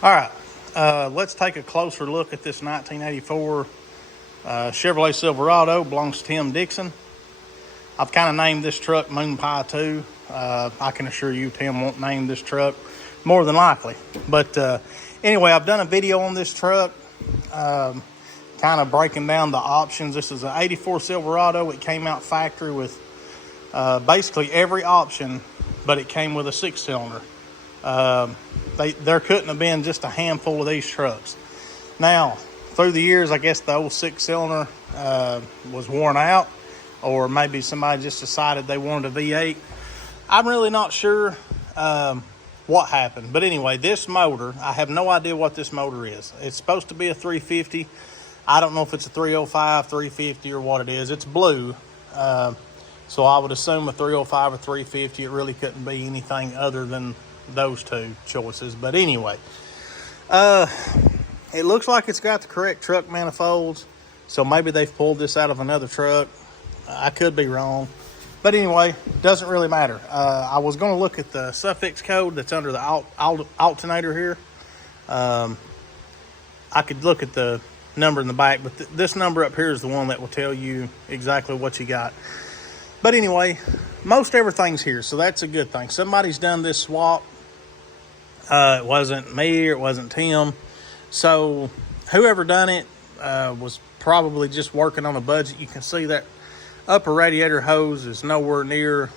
All right, let's take a closer look at this 1984 Chevrolet Silverado. Belongs to Tim Dixon. I've kind of named this truck Moon Pie 2. I can assure you Tim won't name this truck, more than likely. But anyway, I've done a video on this truck, kind of breaking down the options. This is an 84 Silverado. It came out factory with basically every option, but it came with a 6-cylinder. There couldn't have been just a handful of these trucks. Now, through the years, I guess the old 6-cylinder was worn out, or maybe somebody just decided they wanted a V8. I'm really not sure what happened. But anyway, this motor, I have no idea what this motor is. It's supposed to be a 350. I don't know if it's a 305, 350, or what it is. It's blue. So I would assume a 305 or 350. It really couldn't be anything other than those two choices. But anyway, it looks like it's got the correct truck manifolds. So maybe they've pulled this out of another truck. I could be wrong. But anyway, doesn't really matter. I was going to look at the suffix code that's under the alternator here. I could look at the number in the back, but this number up here is the one that will tell you exactly what you got. But anyway, most everything's here, so that's a good thing. Somebody's done this swap. It wasn't me, or it wasn't Tim. So whoever done it was probably just working on a budget. You can see that upper radiator hose is nowhere near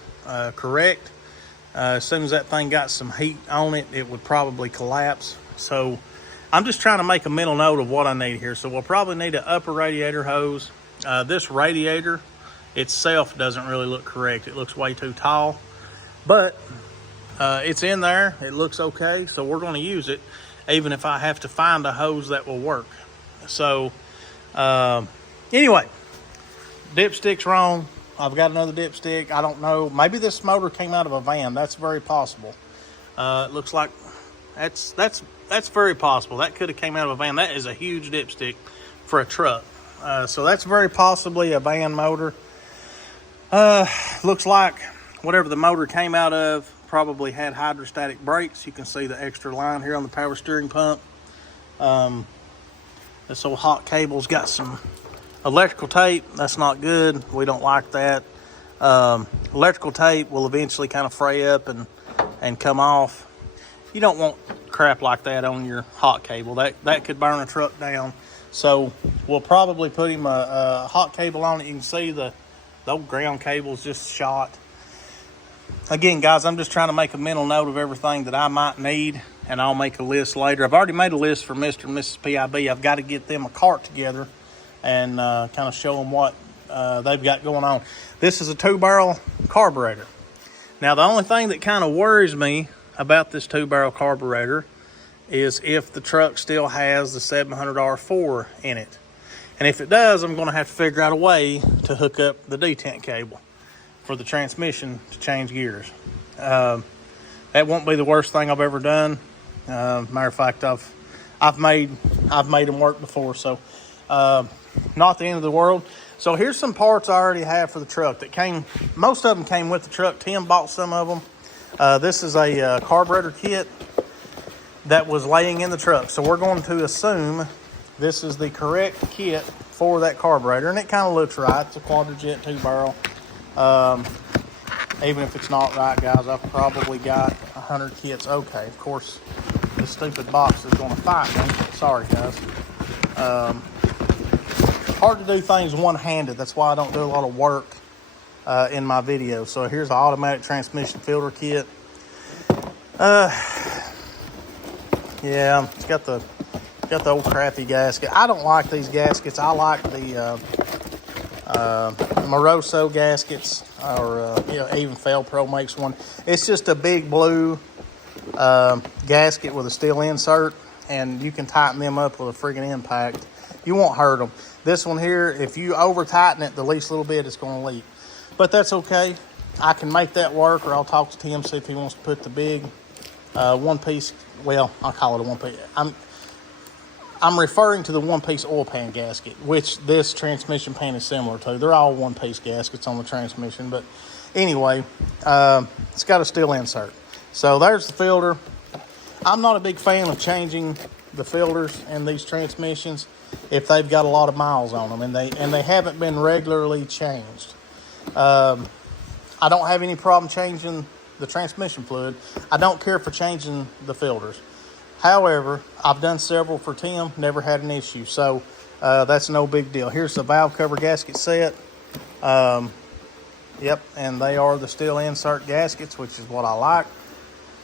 correct. As soon as that thing got some heat on it, it would probably collapse. So I'm just trying to make a mental note of what I need here. So we'll probably need an upper radiator hose. This radiator itself doesn't really look correct. It looks way too tall, but it's in there. It looks okay, so we're going to use it, even if I have to find a hose that will work. So anyway, dipstick's wrong. I've got another dipstick. I don't know. Maybe this motor came out of a van. That's very possible. It looks like that's very possible. That could have came out of a van. That is a huge dipstick for a truck. So that's very possibly a van motor. Looks like whatever the motor came out of probably had hydrostatic brakes. You can see the extra line here on the power steering pump. This old hot cable's got some electrical tape. That's not good. We don't like that. Electrical tape will eventually kind of fray up and come off. You don't want crap like that on your hot cable. That could burn a truck down. So we'll probably put him a hot cable on it. You can see the old ground cable's just shot. Again, guys, I'm just trying to make a mental note of everything that I might need, and I'll make a list later. I've already made a list for Mr. and Mrs. PIB. I've got to get them a cart together and kind of show them what they've got going on. This is a 2-barrel carburetor. Now, the only thing that kind of worries me about this 2-barrel carburetor is if the truck still has the 700 R4 in it. And if it does, I'm going to have to figure out a way to hook up the detent cable for the transmission to change gears. That won't be the worst thing I've ever done. Matter of fact, I've made them work before, so not the end of the world. So here's some parts I already have for the truck that came. Most of them came with the truck. Tim bought some of them. This is a carburetor kit that was laying in the truck. So we're going to assume this is the correct kit for that carburetor, and it kind of looks right. It's a Quadrajet 2-barrel. Even if it's not right, guys, I've probably got 100 kits. Okay, of course, this stupid box is going to fight me. Sorry, guys. Hard to do things one-handed. That's why I don't do a lot of work in my videos. So here's the automatic transmission filter kit. Yeah, it's got the old crappy gasket. I don't like these gaskets. I like the Moroso gaskets, or even Fail Pro makes one. It's just a big blue gasket with a steel insert, and you can tighten them up with a friggin' impact. You won't hurt them. This one here, if you over tighten it the least little bit, it's going to leak. But that's okay. I can make that work, or I'll talk to Tim, see if he wants to put the big one-piece, well, I'll call it a one-piece. I'm referring to the one-piece oil pan gasket, which this transmission pan is similar to. They're all one-piece gaskets on the transmission. But anyway, it's got a steel insert. So there's the filter. I'm not a big fan of changing the filters in these transmissions if they've got a lot of miles on them and they haven't been regularly changed. I don't have any problem changing the transmission fluid. I don't care for changing the filters. However, I've done several for Tim, never had an issue, so that's no big deal. Here's the valve cover gasket set. Yep, and they are the steel insert gaskets, which is what I like.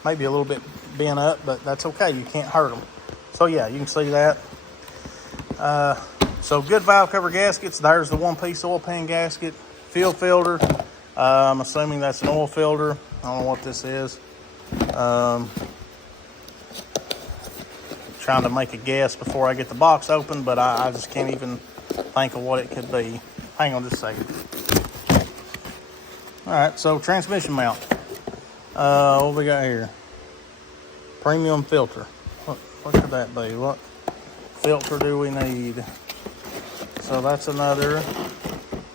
Maybe a little bit bent up, but that's okay. You can't hurt them. So yeah, you can see that. So good valve cover gaskets. There's the one-piece oil pan gasket. Fuel filter. I'm assuming that's an oil filter. I don't know what this is. Trying to make a guess before I get the box open, but I just can't even think of what it could be. Hang on just a second. All right, so transmission mount. What we got here? Premium filter. What could that be? What filter do we need? So that's another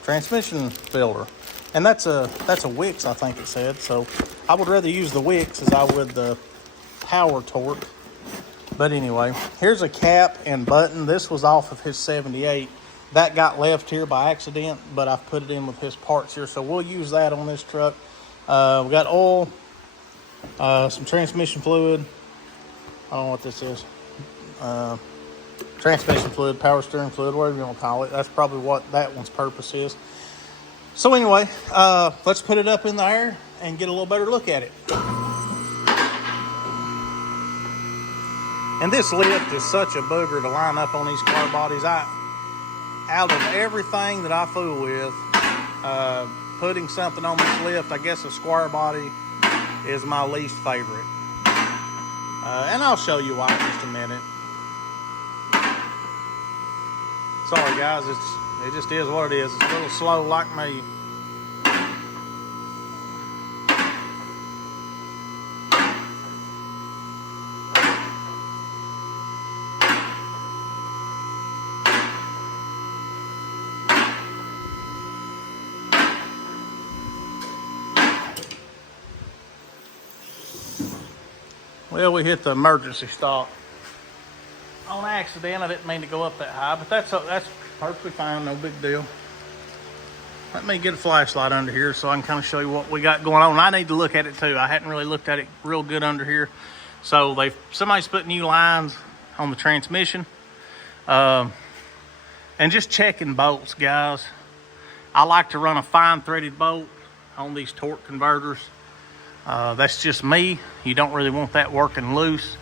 transmission filter. And that's a Wix, I think it said. So I would rather use the Wix as I would the power torque. But anyway, here's a cap and button. This was off of his 78. That got left here by accident, but I've put it in with his parts here. So we'll use that on this truck. We got oil, some transmission fluid. I don't know what this is. Transmission fluid, power steering fluid, whatever you want to call it. That's probably what that one's purpose is. So anyway, let's put it up in the air and get a little better look at it. And this lift is such a booger to line up on these car bodies. Out of everything that I fool with, putting something on this lift, I guess a square body is my least favorite. And I'll show you why in just a minute. Sorry guys, it just is what it is. It's a little slow like me. Well, we hit the emergency stop on accident. I didn't mean to go up that high, but that's perfectly fine, no big deal. Let me get a flashlight under here so I can kind of show you what we got going on. I need to look at it too. I hadn't really looked at it real good under here. So somebody's put new lines on the transmission. And just checking bolts, guys. I like to run a fine threaded bolt on these torque converters. That's just me. You don't really want that working loose.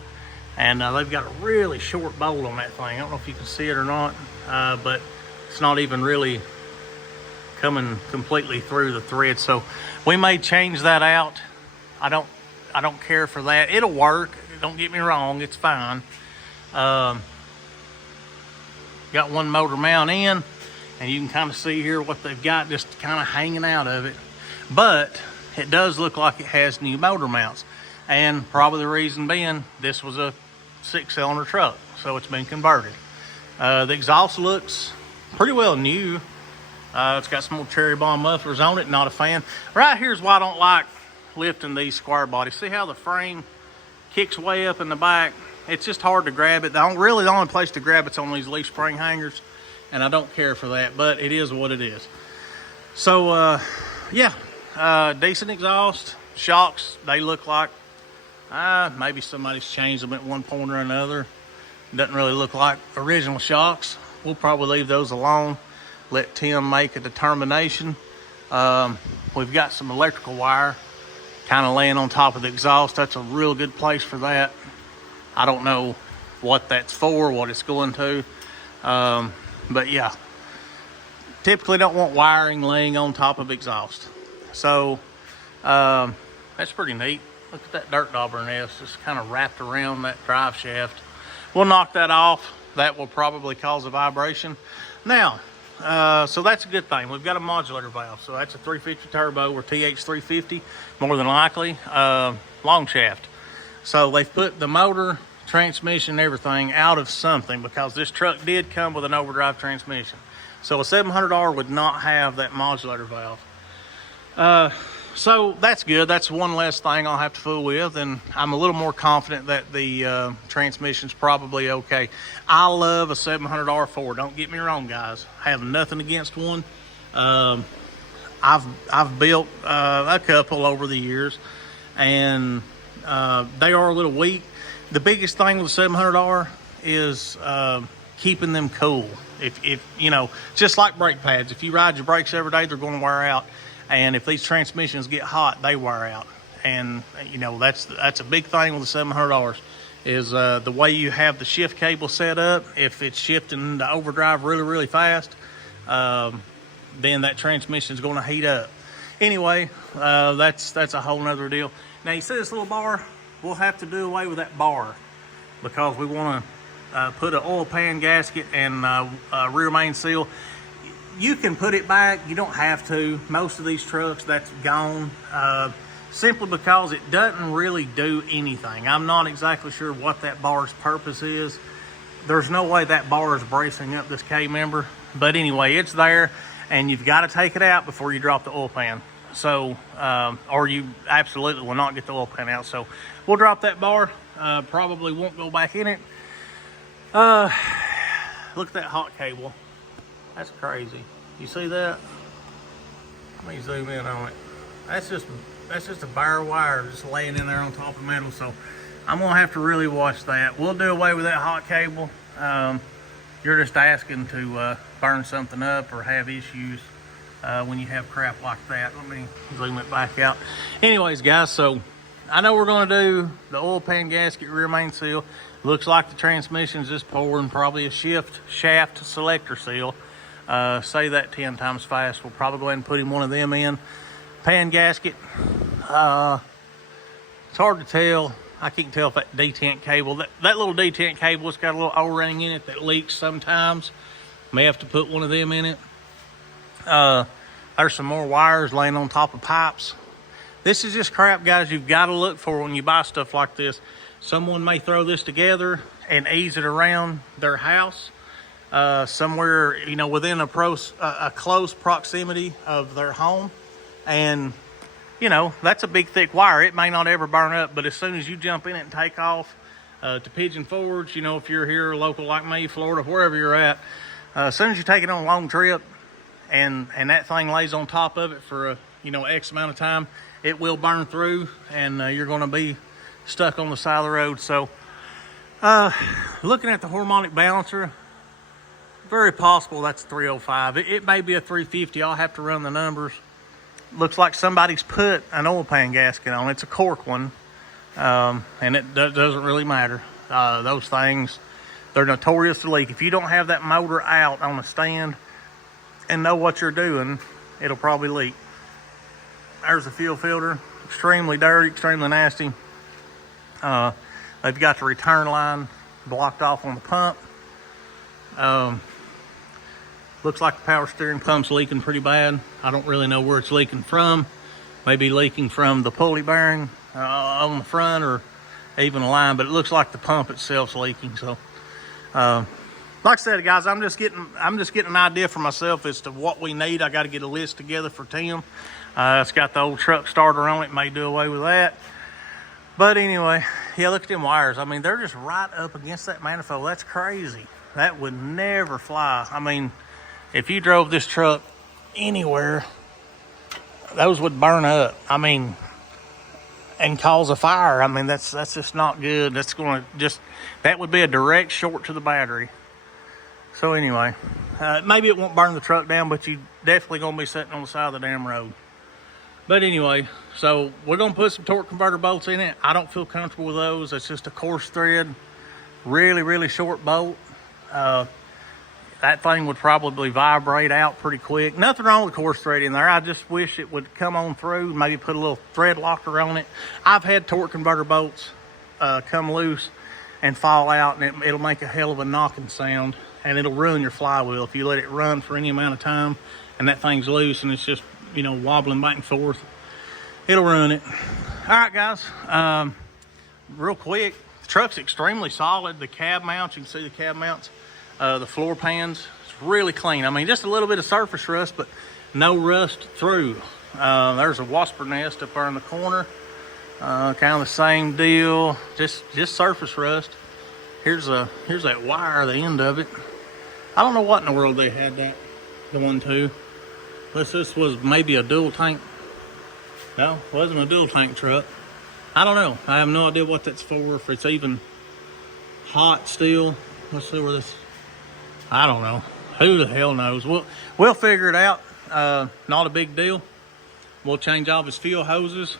And they've got a really short bolt on that thing. I don't know if you can see it or not, but it's not even really coming completely through the thread. So we may change that out. I don't care for that. It'll work. Don't get me wrong. It's fine. Got one motor mount in, and you can kind of see here what they've got just kind of hanging out of it. But it does look like it has new motor mounts, and probably the reason being this was a 6-cylinder truck, so it's been converted. The exhaust looks pretty well new. It's got some more cherry bomb mufflers on it. Not a fan. Right here's why I don't like lifting these square bodies. See how the frame kicks way up in the back? It's just hard to grab it. The only place to grab it's on these leaf spring hangers, and I don't care for that, but it is what it is. So yeah. Decent exhaust. Shocks, they look like maybe somebody's changed them at one point or another. Doesn't really look like original shocks. We'll probably leave those alone. Let Tim make a determination. We've got some electrical wire kind of laying on top of the exhaust. That's a real good place for that. I don't know what that's for, what it's going to. But yeah, typically don't want wiring laying on top of exhaust. So that's pretty neat. Look at that dirt dauber nest just kind of wrapped around that drive shaft. We'll knock that off. That will probably cause a vibration. Now, so that's a good thing. We've got a modulator valve. So that's a 350 turbo or TH350, more than likely, long shaft. So they've put the motor, transmission, everything out of something because this truck did come with an overdrive transmission. So a 700R would not have that modulator valve. So that's good. That's one less thing I'll have to fool with, and I'm a little more confident that the transmission's probably okay. I love a $700 Ford. Don't get me wrong, guys. I have nothing against one. I've built a couple over the years, and they are a little weak. The biggest thing with a $700 is keeping them cool. If you know, just like brake pads, if you ride your brakes every day, they're going to wear out. And if these transmissions get hot, they wear out. And, you know, that's a big thing with the $700 is the way you have the shift cable set up. If it's shifting to overdrive really, really fast, then that transmission is going to heat up. Anyway, that's a whole nother deal. Now, you see this little bar? We'll have to do away with that bar because we want to put an oil pan gasket and rear main seal. You can put it back. You don't have to. Most of these trucks, that's gone. Simply because it doesn't really do anything. I'm not exactly sure what that bar's purpose is. There's no way that bar is bracing up this K-member. But anyway, it's there, and you've got to take it out before you drop the oil pan. So, or you absolutely will not get the oil pan out. So we'll drop that bar. Probably won't go back in it. Look at that hot cable. That's crazy. You see that? Let me zoom in on it. That's just a bare wire just laying in there on top of metal. So I'm gonna have to really watch that. We'll do away with that hot cable. You're just asking to burn something up or have issues when you have crap like that. Let me zoom it back out. Anyways, guys, so I know we're gonna do the oil pan gasket rear main seal. Looks like the transmission's just pouring probably a shaft selector seal. Say that 10 times fast. We'll probably go ahead and put him one of them in. Pan gasket. It's hard to tell. I can't tell if that detent cable, that little detent cable has got a little O-ring in it that leaks sometimes. May have to put one of them in it. There's some more wires laying on top of pipes. This is just crap, guys, you've got to look for when you buy stuff like this. Someone may throw this together and ease it around their house. Somewhere, you know, within a close proximity of their home. And, you know, that's a big thick wire. It may not ever burn up, but as soon as you jump in it and take off to Pigeon Forge, you know, if you're here local like me, Florida, wherever you're at, as soon as you take it on a long trip and that thing lays on top of it for, you know, X amount of time, it will burn through and you're going to be stuck on the side of the road. So, looking at the harmonic balancer, very possible that's a 305. It may be a 350. I'll have to run the numbers. Looks like somebody's put an oil pan gasket on. It's a cork one, and it doesn't really matter. Those things, they're notorious to leak. If you don't have that motor out on a stand and know what you're doing, it'll probably leak. There's the fuel filter. Extremely dirty, extremely nasty. They've got the return line blocked off on the pump. Looks like the power steering pump's leaking pretty bad. I don't really know where it's leaking from. Maybe leaking from the pulley bearing on the front or even a line, but it looks like the pump itself's leaking. So, like I said, guys, I'm just getting an idea for myself as to what we need. I got to get a list together for Tim. It's got the old truck starter on it. May do away with that. But anyway, yeah, look at them wires. I mean, they're just right up against that manifold. That's crazy. That would never fly. I mean, if you drove this truck anywhere, those would burn up. I mean, and cause a fire. I mean, that's just not good. That's going to that would be a direct short to the battery. So anyway, maybe it won't burn the truck down, but you definitely going to be sitting on the side of the damn road. But anyway, so we're going to put some torque converter bolts in it. I don't feel comfortable with those. It's just a coarse thread, really, really short bolt. That thing would probably vibrate out pretty quick. Nothing wrong with coarse thread in there. I just wish it would come on through, maybe put a little thread locker on it. I've had torque converter bolts come loose and fall out, and it'll make a hell of a knocking sound, and it'll ruin your flywheel if you let it run for any amount of time and that thing's loose and it's just, you know, wobbling back and forth. It'll ruin it. All right, guys, real quick, the truck's extremely solid. The cab mounts, you can see the cab mounts. The floor pans, it's really clean. I mean, just a little bit of surface rust, but no rust through. There's a wasper nest up there in the corner. Kind of the same deal, just surface rust. Here's that wire, the end of it. I don't know what in the world they had that going to. Unless this was maybe a dual tank. No, it wasn't a dual tank truck. I don't know. I have no idea what that's for, if it's even hot still. Let's see where this, I don't know. Who the hell knows? We'll figure it out. Not a big deal. We'll change all of his fuel hoses.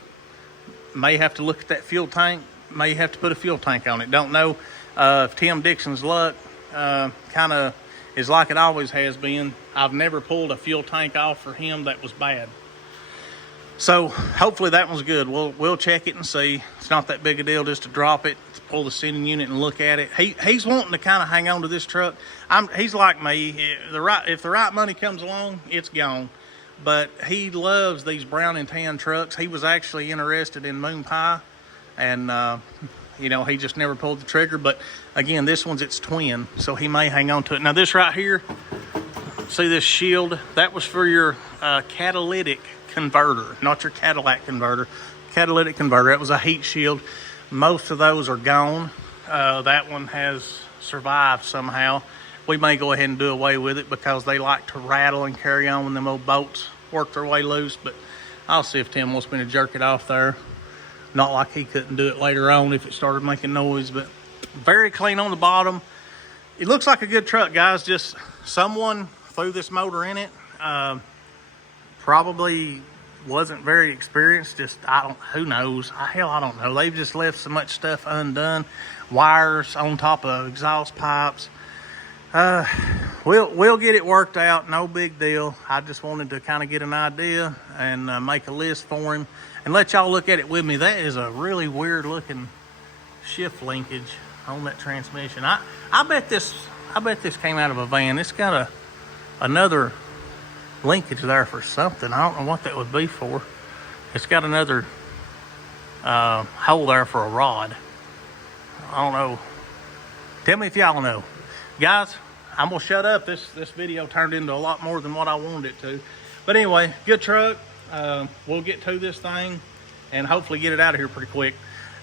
May have to look at that fuel tank. May have to put a fuel tank on it. Don't know. If Tim Dixon's luck kind of is like it always has been. I've never pulled a fuel tank off for him that was bad. So hopefully that one's good. We'll check it and see. It's not that big a deal just to drop it, to pull the seating unit and look at it. He's wanting to kind of hang on to this truck. He's like me. If the right money comes along, it's gone. But he loves these brown and tan trucks. He was actually interested in Moon Pie, and you know, he just never pulled the trigger. But again, this one's its twin, so he may hang on to it. Now this right here, see this shield? That was for your catalytic converter, not your Cadillac converter. Catalytic converter. That was a heat shield. Most of those are gone. That one has survived somehow. We may go ahead and do away with it because they like to rattle and carry on when them old bolts work their way loose. But I'll see if Tim wants me to jerk it off there. Not like he couldn't do it later on if it started making noise. But very clean on the bottom. It looks like a good truck, guys. Just someone threw this motor in it. Probably wasn't very experienced. Just, who knows? Hell, I don't know. They've just left so much stuff undone. Wires on top of exhaust pipes. We'll get it worked out. No big deal. I just wanted to kind of get an idea and make a list for him and let y'all look at it with me. That is a really weird looking shift linkage on that transmission. I bet this came out of a van. It's got another linkage there for something. I don't know what that would be for. It's got another hole there for a rod. I don't know. Tell me if y'all know. Guys, I'm gonna shut up. This video turned into a lot more than what I wanted it to. But anyway, good truck. We'll get to this thing and hopefully get it out of here pretty quick.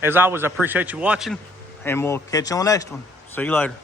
As always, I appreciate you watching, and we'll catch you on the next one. See you later.